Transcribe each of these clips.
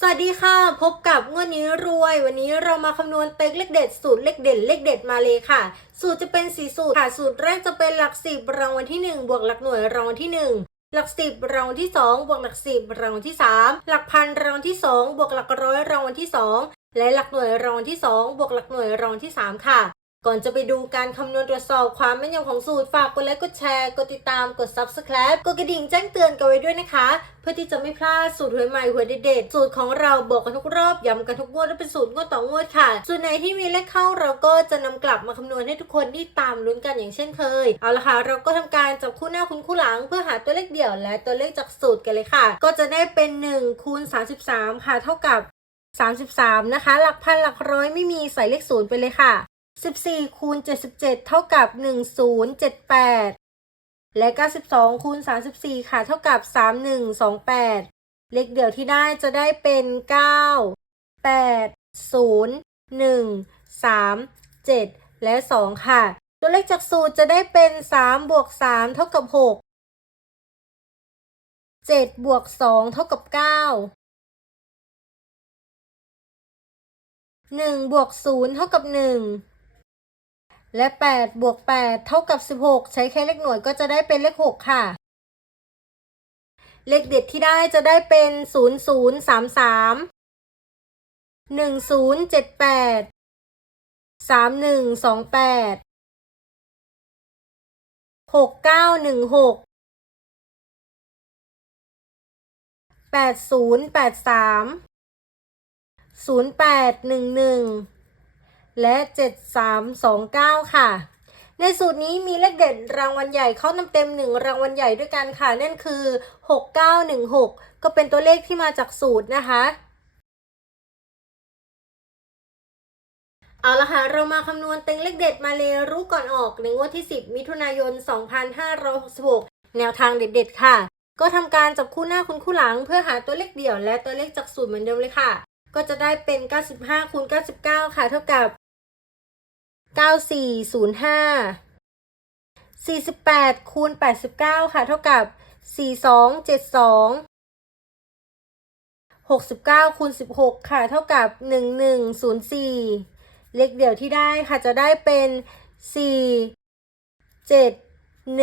สวัสดีค่ะ พบกับงวดนี้รวย วันนี้เรามาคำนวณเต็กเลขเด็ดสูตรเลขเด่นเลขเด็ดมาเลยค่ะ สูตรจะเป็นสีสูตรค่ะ สูตรแรกจะเป็นหลักสิบรางวัลที่หนึ่งบวกหลักหน่วยรางวัลที่หนึ่งหลักสิบรางวัลที่สองบวกหลักสิบรางวัลที่สามหลักพันรางวัลที่สองบวกหลักร้อยรางวัลที่สองและหลักหน่วยรางวัลที่สองบวกหลักหน่วยรางวัลที่สามค่ะ ก่อนจะไปดูการคำนวณตรวจสอบความแม่นยำของสูตรฝากกดไลค์กดแชร์ กดติดตามกด subscribe กดกระดิ่งแจ้งเตือนกันไว้ด้วยนะคะ เพื่อที่จะไม่พลาดสูตรหวยใหม่หวยเด็ดๆสูตรของเราบอกกันทุกรอบย้ำกันทุกงวดและเป็นสูตรงวดต่องวดค่ะ ส่วนไหนที่มีเลขเข้าเราก็จะนำกลับมาคำนวณให้ทุกคนที่ตามลุ้นกันอย่างเช่นเคย เอาละค่ะเราก็ทำการจับคู่หน้าคุณคู่หลัง เพื่อหาตัวเลขเดี่ยวและตัวเลขจากสูตรกันเลยค่ะ ก็จะได้เป็น1คูณ33 ค่ะเท่ากับ 33 นะคะ หลักพันหลักร้อยไม่มีใส่เลขศูนย์ไปเลยค่ะ 14 คูณ 77 เท่ากับ 1078 และ 92 คูณ 34 ค่ะ เท่ากับ 3128 เลขเดี่ยวที่ได้จะได้เป็น 9 8 0 1 3 7 และ 2 ค่ะ ตัวเลขจากสูตรจะได้เป็น 3 บวก 3 เท่ากับ 6 7 บวก 2 เท่ากับ 9 1 บวก 0 เท่ากับ 1 และ 8 บวก 8 เท่ากับ 16 ใช้แค่เลขหน่วยก็จะได้เป็นเลข 6 ค่ะ เลขเด็ดที่ได้จะได้เป็น 0 0 3 3 1 0 7 8 3 1 2 8 6 9 1 6 8 0 8 3 0 8 1 1 และ 7329 ค่ะ ในสูตรนี้มีเลขเด็ดรางวัลใหญ่เข้าเต็มๆหนึ่งรางวัลใหญ่ด้วยกันค่ะนั่นคือ 6916 ก็เป็นตัวเลขที่มาจากสูตรนะคะเอาละค่ะ เรามาคำนวณเต็งเลขเด็ดมาเลยรู้ก่อนออกในงวดที่ 10 มิถุนายน 2566 แนวทางเด็ดๆค่ะ ก็ทำการจับคู่หน้าคุณคู่หลัง เพื่อหาตัวเลขเดี่ยวและตัวเลขจากสูตรเหมือนเดิมเลยค่ะ ก็จะได้เป็น 95คูณ99 ค่ะ เท่ากับ 9405 48คูณ89 ค่ะ เท่ากับ 4272 69คูณ16 ค่ะ เท่ากับ 1104 เลขเดี่ยวที่ได้ค่ะจะได้เป็น 4 7 1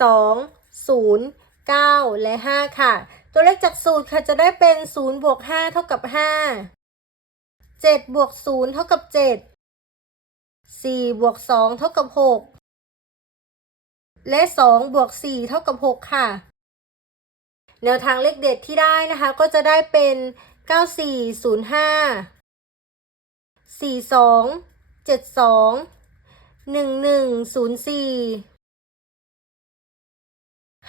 2 0 9 และ 5 ค่ะ ตัวเลขจากสูตรค่ะจะได้เป็น 0 บวก 5 เท่ากับ 5 7 บวก 0 เท่ากับ 7 4บวก2เท่ากับ 6 และ2บวก4เท่ากับ 6 ค่ะ แนวทางเลขเด็ดที่ได้นะคะ ก็จะได้เป็น 9405 42 72 1104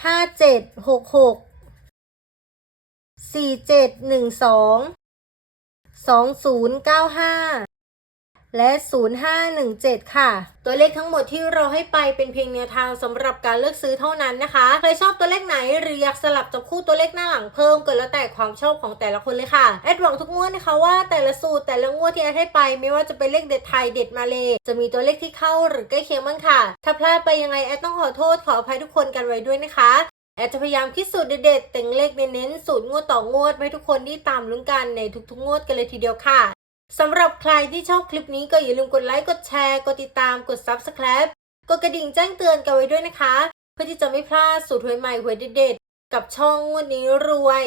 5766 4712 2095 และ 0517 ค่ะ ตัวเลขทั้งหมดที่เราให้ไปเป็นเพียงแนวทางสำหรับการเลือกซื้อเท่านั้นนะคะ ใครชอบตัวเลขไหนหรืออยากสลับจับคู่ตัวเลขหน้าหลังเพิ่มก็แล้วแต่ความชอบของแต่ละคนเลยค่ะ แอดหวังทุกงวดนะคะว่าแต่ละสูตรแต่ละงวดที่แอดให้ไป ไม่ว่าจะเป็นเลขเด็ดไทยเด็ดมาเลยจะมีตัวเลขที่เข้าหรือใกล้เคียงบ้างค่ะ ถ้าพลาดไปยังไงแอดต้องขอโทษขออภัยทุกคนกันไว้ด้วยนะคะแอดจะพยายามคิดสูตรเด็ดๆแต่งเลขเน้นๆสูตรงวดต่องวดให้ทุกคนที่ตามลุ้นกันในทุกๆงวดกันเลยทีเดียวค่ะ สำหรับใครที่ชอบคลิปนี้ก็อย่าลืมกดไลค์กดแชร์ กดติดตามกด Subscribe กดกระดิ่งแจ้งเตือนกันไว้ด้วยนะคะ เพื่อที่จะไม่พลาดสูตรหวยใหม่หวยเด็ดๆกับช่องงวดนี้รวย